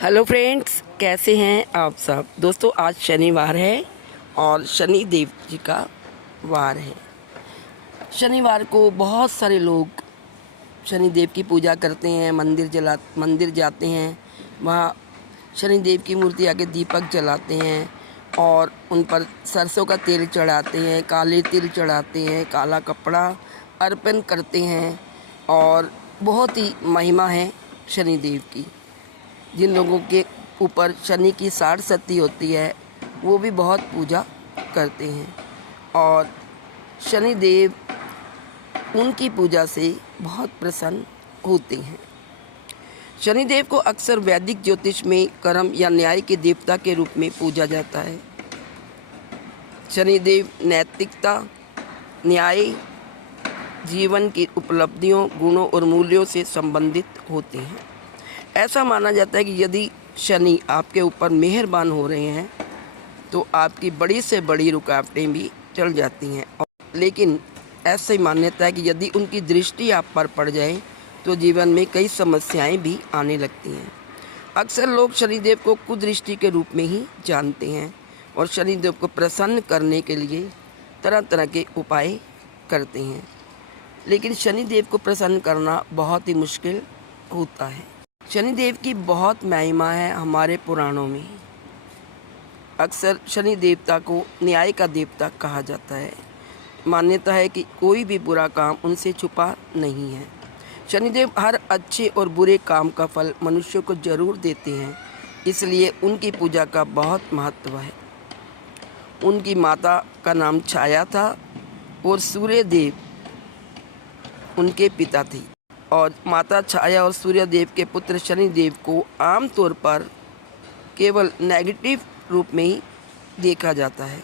Hello friends, कैसे हैं आप सब। दोस्तों, आज शनिवार है और शनि देव जी का वार है। शनिवार को बहुत सारे लोग शनि देव की पूजा करते हैं, मंदिर जाते हैं, वहाँ शनि देव की मूर्ति आगे दीपक जलाते हैं और उन पर सरसों का तेल चढ़ाते हैं, काले तिल चढ़ाते हैं, काला कपड़ा अर्पण करते हैं और बहुत ही महिमा है शनि देव की। जिन लोगों के ऊपर शनि की 60 सती होती है वो भी बहुत पूजा करते हैं और शनि देव उनकी पूजा से बहुत प्रसन्न होते हैं। शनि देव को अक्सर वैदिक ज्योतिष में कर्म या न्याय के देवता के रूप में पूजा जाता है। शनि देव नैतिकता, न्याय, जीवन की उपलब्धियों, गुणों और मूल्यों से संबंधित होते हैं। ऐसा माना जाता है कि यदि शनि आपके ऊपर मेहरबान हो रहे हैं तो आपकी बड़ी से बड़ी रुकावटें भी टल जाती हैं, लेकिन ऐसी मान्यता है कि यदि उनकी दृष्टि आप पर पड़ जाए तो जीवन में कई समस्याएं भी आने लगती हैं। अक्सर लोग शनिदेव को कुदृष्टि के रूप में ही जानते हैं और शनिदेव को प्रसन्न करने के लिए तरह तरह के उपाय करते हैं, लेकिन शनिदेव को प्रसन्न करना बहुत ही मुश्किल होता है। शनिदेव की बहुत महिमा है हमारे पुराणों में। अक्सर शनि देवता को न्याय का देवता कहा जाता है। मान्यता है कि कोई भी बुरा काम उनसे छुपा नहीं है। शनिदेव हर अच्छे और बुरे काम का फल मनुष्य को जरूर देते हैं, इसलिए उनकी पूजा का बहुत महत्व है। उनकी माता का नाम छाया था और सूर्य देव उनके पिता थे और माता छाया और सूर्य देव के पुत्र शनि देव को आमतौर पर केवल नेगेटिव रूप में ही देखा जाता है,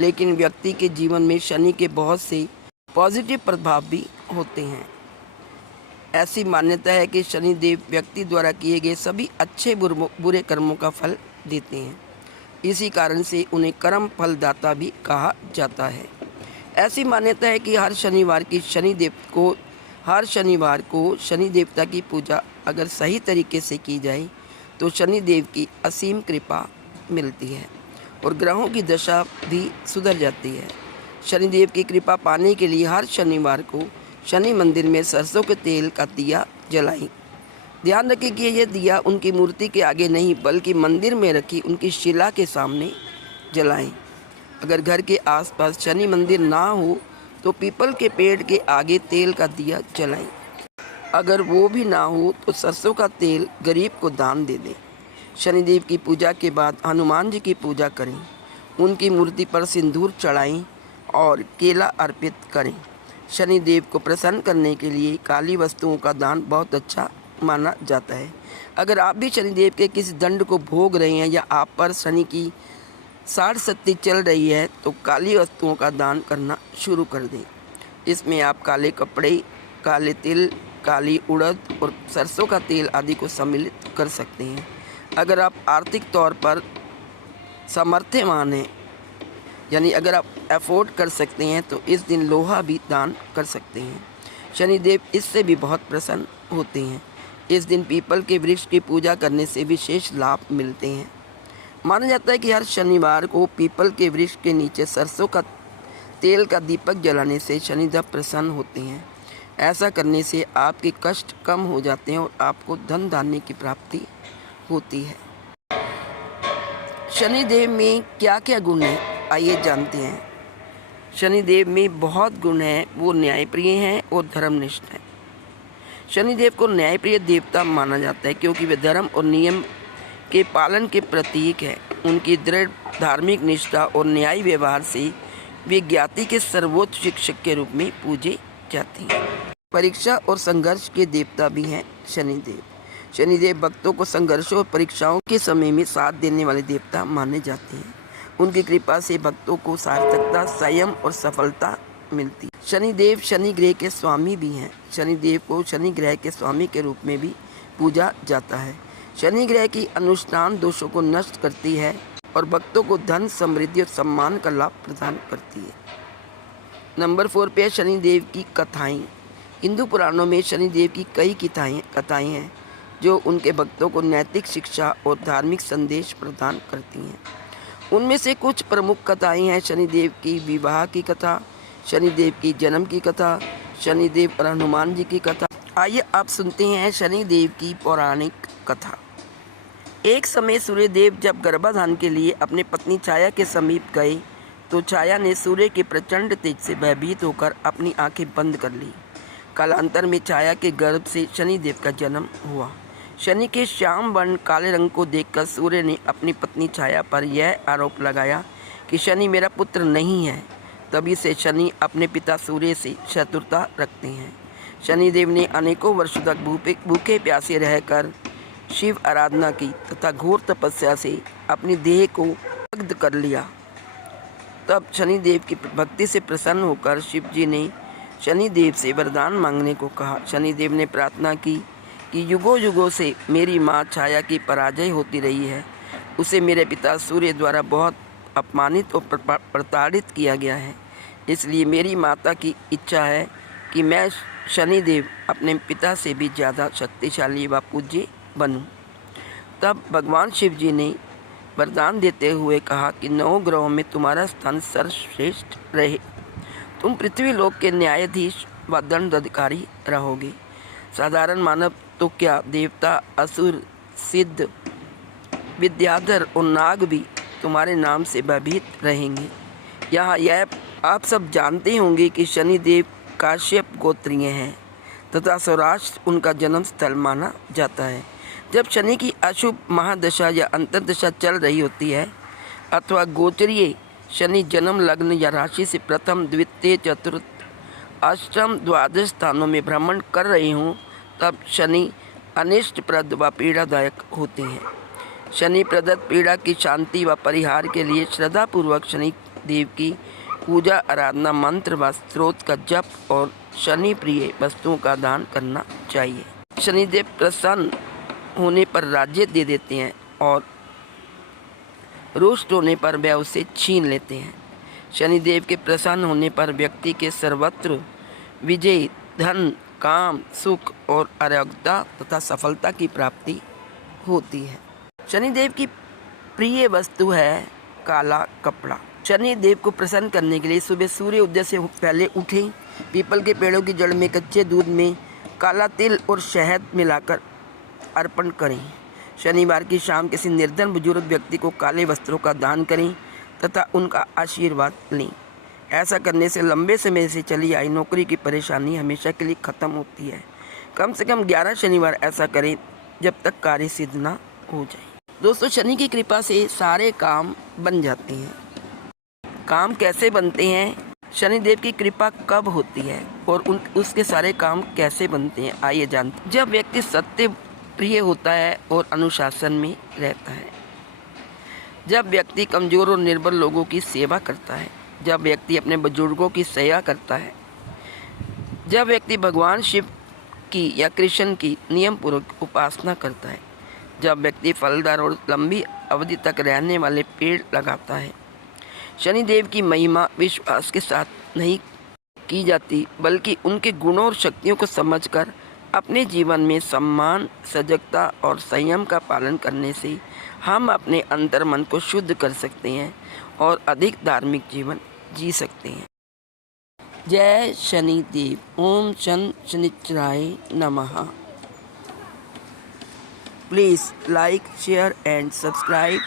लेकिन व्यक्ति के जीवन में शनि के बहुत से पॉजिटिव प्रभाव भी होते हैं। ऐसी मान्यता है कि शनि देव व्यक्ति द्वारा किए गए सभी अच्छे बुरे कर्मों का फल देते हैं। इसी कारण से उन्हें कर्म फलदाता भी कहा जाता है। ऐसी मान्यता है कि हर शनिवार शनि देवता की पूजा अगर सही तरीके से की जाए तो शनि देव की असीम कृपा मिलती है और ग्रहों की दशा भी सुधर जाती है। शनि देव की कृपा पाने के लिए हर शनिवार को शनि मंदिर में सरसों के तेल का दिया जलाएं। ध्यान रखें कि यह दिया उनकी मूर्ति के आगे नहीं बल्कि मंदिर में रखी उनकी शिला के सामने जलाएं। अगर घर के आसपास शनि मंदिर ना हो तो पीपल के पेड़ के आगे तेल का दिया जलाएं। अगर वो भी ना हो तो सरसों का तेल गरीब को दान दे दें। शनिदेव की पूजा के बाद हनुमान जी की पूजा करें, उनकी मूर्ति पर सिंदूर चढ़ाएं और केला अर्पित करें। शनिदेव को प्रसन्न करने के लिए काली वस्तुओं का दान बहुत अच्छा माना जाता है। अगर आप भी शनिदेव के किसी दंड को भोग रहे हैं या आप पर शनि की 60 सती चल रही है तो काली वस्तुओं का दान करना शुरू कर दें। इसमें आप काले कपड़े, काले तिल, काली उड़द और सरसों का तेल आदि को सम्मिलित कर सकते हैं। अगर आप आर्थिक तौर पर समर्थवान हैं, यानी अगर आप अफोर्ड कर सकते हैं तो इस दिन लोहा भी दान कर सकते हैं। शनिदेव इससे भी बहुत प्रसन्न होते हैं। इस दिन पीपल के वृक्ष की पूजा करने से विशेष लाभ मिलते हैं। माना जाता है कि हर शनिवार को पीपल के वृक्ष के नीचे सरसों का तेल का दीपक जलाने से शनिदेव प्रसन्न होते हैं। ऐसा करने से आपके कष्ट कम हो जाते हैं और आपको धन धान्य की प्राप्ति होती है। शनिदेव में क्या क्या गुण हैं, आइए जानते हैं। शनिदेव में बहुत गुण हैं, वो न्यायप्रिय हैं और धर्मनिष्ठ हैं। शनिदेव को न्यायप्रिय देवता माना जाता है क्योंकि वे धर्म और नियम के पालन के प्रतीक है। उनकी दृढ़ धार्मिक निष्ठा और न्याय व्यवहार से वे ज्ञाति के सर्वोच्च शिक्षक के रूप में पूजे जाते हैं। परीक्षा और संघर्ष के देवता भी हैं शनिदेव। शनिदेव भक्तों को संघर्षों और परीक्षाओं के समय में साथ देने वाले देवता माने जाते हैं। उनकी कृपा से भक्तों को सार्थकता, संयम और सफलता मिलती है। शनिदेव शनि ग्रह के स्वामी भी हैं। शनिदेव को शनि ग्रह के स्वामी के रूप में भी पूजा जाता है। शनि ग्रह की अनुष्ठान दोषों को नष्ट करती है और भक्तों को धन, समृद्धि और सम्मान का लाभ प्रदान करती है। नंबर 4 पे शनिदेव की कथाएं। हिंदू पुराणों में शनिदेव की कई कथाएं हैं। जो उनके भक्तों को नैतिक शिक्षा और धार्मिक संदेश प्रदान करती हैं। उनमें से कुछ प्रमुख कथाएं हैं शनिदेव की विवाह की कथा, शनिदेव की जन्म की कथा, शनिदेव और हनुमान जी की कथा। आइए आप सुनते हैं शनिदेव की पौराणिक कथा। एक समय सूर्यदेव जब गर्भाधान के लिए अपनी पत्नी छाया के समीप गए तो छाया ने सूर्य के प्रचंड तेज से भयभीत होकर अपनी आंखें बंद कर ली। कालांतर में छाया के गर्भ से शनिदेव का जन्म हुआ। शनि के श्याम वर्ण काले रंग को देखकर सूर्य ने अपनी पत्नी छाया पर यह आरोप लगाया कि शनि मेरा पुत्र नहीं है। तभी से शनि अपने पिता सूर्य से शत्रुता रखते हैं। शनिदेव ने अनेकों वर्षों तक भूखे प्यासे रहकर शिव आराधना की तथा घोर तपस्या से अपनी देह को दग्ध कर लिया। तब शनिदेव की भक्ति से प्रसन्न होकर शिव जी ने शनिदेव से वरदान मांगने को कहा। शनिदेव ने प्रार्थना की कि युगों युगों से मेरी माँ छाया की पराजय होती रही है। उसे मेरे पिता सूर्य द्वारा बहुत अपमानित और प्रताड़ित किया गया है। इसलिए मेरी माता की इच्छा है कि मैं शनिदेव अपने पिता से भी ज़्यादा शक्तिशाली व पूज्य बनूं। तब भगवान शिव जी ने वरदान देते हुए कहा कि 9 ग्रहों में तुम्हारा स्थान सर्वश्रेष्ठ रहे। तुम पृथ्वी लोक के न्यायाधीश व दंड अधिकारी रहोगे। साधारण मानव तो क्या, देवता, असुर, सिद्ध, विद्याधर और नाग भी तुम्हारे नाम से भयभीत रहेंगे। यहाँ यह आप सब जानते होंगे कि शनिदेव काश्यप गोत्रीय हैं तथा सौराष्ट्र उनका जन्म स्थल माना जाता है। जब शनि की अशुभ महादशा या अंतर्दशा चल रही होती है अथवा गोचरीय शनि जन्म लग्न या राशि से प्रथम, द्वितीय, चतुर्थ, अष्टम, द्वादश स्थानों में भ्रमण कर रहे हों तब शनि अनिष्टप्रद व पीड़ादायक होते हैं। शनि प्रदत्त पीड़ा की शांति व परिहार के लिए श्रद्धापूर्वक शनि देव की पूजा, आराधना, मंत्र व स्त्रोत का जप और शनि प्रिय वस्तुओं का दान करना चाहिए। शनिदेव प्रसन्न होने पर राज्य दे देते हैं और रुष्ट होने पर वह उसे छीन लेते हैं। शनिदेव के प्रसन्न होने पर व्यक्ति के सर्वत्र विजय, धन, काम, सुख और आरोग्यता तथा सफलता की प्राप्ति होती है। शनिदेव की प्रिय वस्तु है काला कपड़ा। शनिदेव को प्रसन्न करने के लिए सुबह सूर्य उदय से पहले उठें, पीपल के पेड़ों की जड़ में कच्चे दूध में काला तिल और शहद मिलाकर अर्पण करें। शनिवार की शाम किसी निर्धन बुजुर्ग व्यक्ति को काले वस्त्रों का दान करें तथा उनका आशीर्वाद लें। ऐसा करने से लंबे समय से चली आई नौकरी की परेशानी हमेशा के लिए खत्म होती है। कम से कम 11 शनिवार ऐसा करें जब तक कार्य सिद्ध ना हो जाए। दोस्तों, शनि की कृपा से सारे काम बन जाते हैं। काम कैसे बनते हैं, शनिदेव की कृपा कब होती है और उसके सारे काम कैसे बनते हैं, आइए जानते हैं। जब व्यक्ति सत्य प्रिय होता है और अनुशासन में रहता है, जब व्यक्ति कमजोर और निर्बल लोगों की सेवा करता है, जब व्यक्ति अपने बुजुर्गों की सेवा करता है, जब व्यक्ति भगवान शिव की या कृष्ण की नियम पूर्वक उपासना करता है, जब व्यक्ति फलदार और लंबी अवधि तक रहने वाले पेड़ लगाता है। शनिदेव की महिमा विश्वास के साथ नहीं की जाती बल्कि उनके गुणों और शक्तियों को समझकर अपने जीवन में सम्मान, सजगता और संयम का पालन करने से हम अपने अंतर मन को शुद्ध कर सकते हैं और अधिक धार्मिक जीवन जी सकते हैं। जय शनिदेव। ओम शनिश्चराय नमः। Please like, share and subscribe